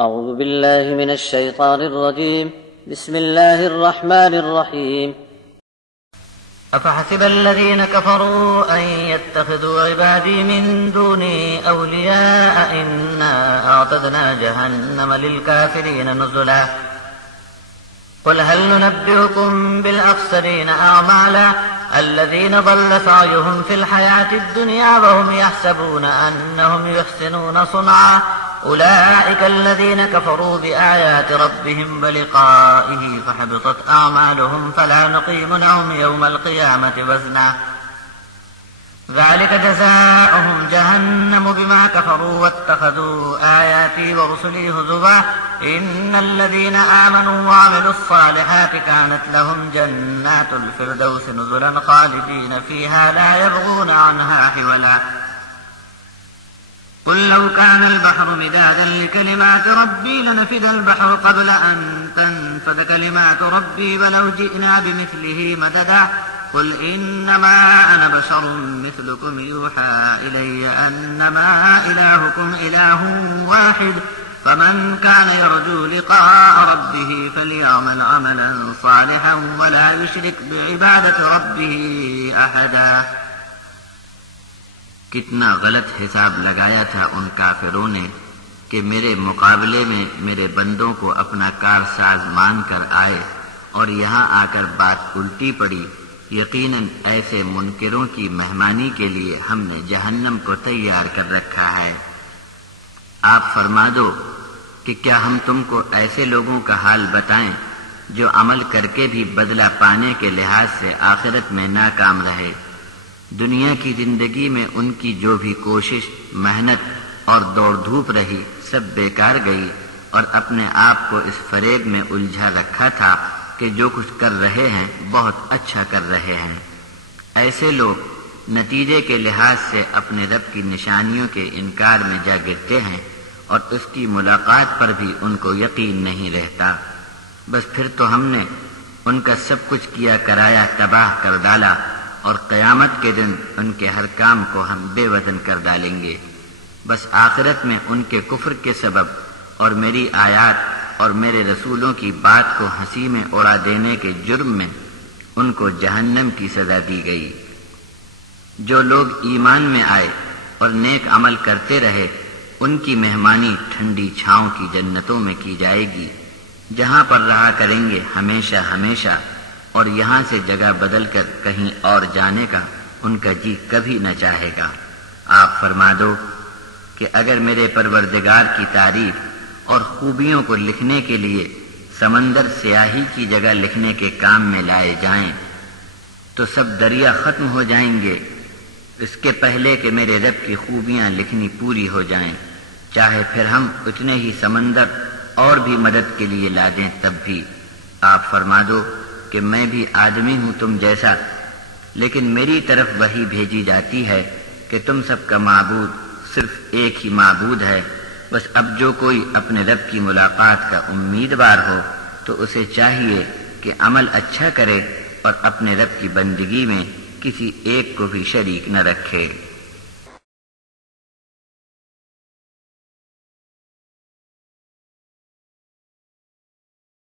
أعوذ بالله من الشيطان الرجيم. بسم الله الرحمن الرحيم. أفحسب الذين كفروا أن يتخذوا عبادي من دوني أولياء إنا أعتدنا جهنم للكافرين نزلا قل هل ننبئكم بالأخسرين أعمالا الذين ضل سعيهم في الحياة الدنيا وهم يحسبون أنهم يحسنون صنعا أولئك الذين كفروا بآيات ربهم ولقائه فحبطت أعمالهم فلا نقيم لهم يوم القيامة وزنا ذلك جزاؤهم جهنم بما كفروا واتخذوا آياتي ورسلي هزوا إن الذين آمنوا وعملوا الصالحات كانت لهم جنات الفردوس نزلا خالدين فيها لا يبغون عنها حولا قل لو كان البحر مدادا لكلمات ربي لنفد البحر قبل أن تنفد كلمات ربي ولو جئنا بمثله مددا قل إنما أنا بشر مثلكم يوحى إلي أنما إلهكم إله واحد فمن كان يرجو لقاء ربه فليعمل عملا صالحا ولا يشرك بعبادة ربه أحدا. کتنا غلط حساب لگایا تھا ان کافروں نے کہ میرے مقابلے میں میرے بندوں کو اپنا کارساز مان کر آئے اور یہاں آ کر بات الٹی پڑی. یقیناً ایسے منکروں کی مہمانی کے لیے ہم نے جہنم کو تیار کر رکھا ہے. آپ فرما دو کہ کیا ہم تم کو ایسے لوگوں کا حال بتائیں جو عمل کر کے بھی بدلہ پانے کے لحاظ سے آخرت میں ناکام رہے. دنیا کی زندگی میں ان کی جو بھی کوشش، محنت اور دوڑ دھوپ رہی سب بیکار گئی اور اپنے آپ کو اس فریب میں الجھا رکھا تھا کہ جو کچھ کر رہے ہیں بہت اچھا کر رہے ہیں. ایسے لوگ نتیجے کے لحاظ سے اپنے رب کی نشانیوں کے انکار میں جا گرتے ہیں اور اس کی ملاقات پر بھی ان کو یقین نہیں رہتا. بس پھر تو ہم نے ان کا سب کچھ کیا کرایا تباہ کر ڈالا اور قیامت کے دن ان کے ہر کام کو ہم بے وزن کر ڈالیں گے. بس آخرت میں ان کے کفر کے سبب اور میری آیات اور میرے رسولوں کی بات کو ہنسی میں اڑا دینے کے جرم میں ان کو جہنم کی سزا دی گئی. جو لوگ ایمان میں آئے اور نیک عمل کرتے رہے ان کی مہمانی ٹھنڈی چھاؤں کی جنتوں میں کی جائے گی جہاں پر رہا کریں گے ہمیشہ ہمیشہ، اور یہاں سے جگہ بدل کر کہیں اور جانے کا ان کا جی کبھی نہ چاہے گا. آپ فرما دو کہ اگر میرے پروردگار کی تعریف اور خوبیوں کو لکھنے کے لیے سمندر سیاہی کی جگہ لکھنے کے کام میں لائے جائیں تو سب دریا ختم ہو جائیں گے اس کے پہلے کہ میرے رب کی خوبیاں لکھنی پوری ہو جائیں. چاہے پھر ہم اتنے ہی سمندر اور بھی مدد کے لیے لا دیں تب بھی. آپ فرما دو کہ میں بھی آدمی ہوں تم جیسا، لیکن میری طرف وحی بھیجی جاتی ہے کہ تم سب کا معبود صرف ایک ہی معبود ہے. بس اب جو کوئی اپنے رب کی ملاقات کا امیدوار ہو تو اسے چاہیے کہ عمل اچھا کرے اور اپنے رب کی بندگی میں کسی ایک کو بھی شریک نہ رکھے.